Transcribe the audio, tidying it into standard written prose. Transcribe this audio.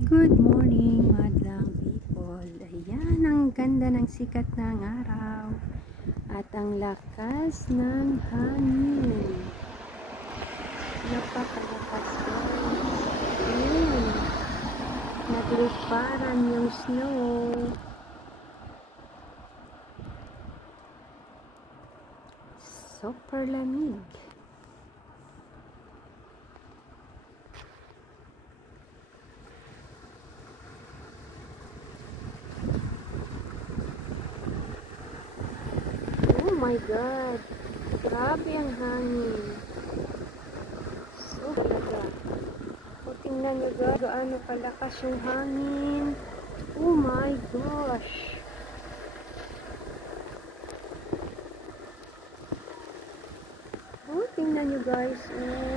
Good morning, madlang people. Ayan, ang ganda ng sikat ng araw at ang lakas ng hangin. Napakalakas, guys. Ayan, nagliparan yung snow. Super lamig. Oh my God! Grabe ang hangin. So talaga. O tingnan nyo gaano kalakas yung hangin. Oh my gosh! Oh, tingnan nyo guys. Oh.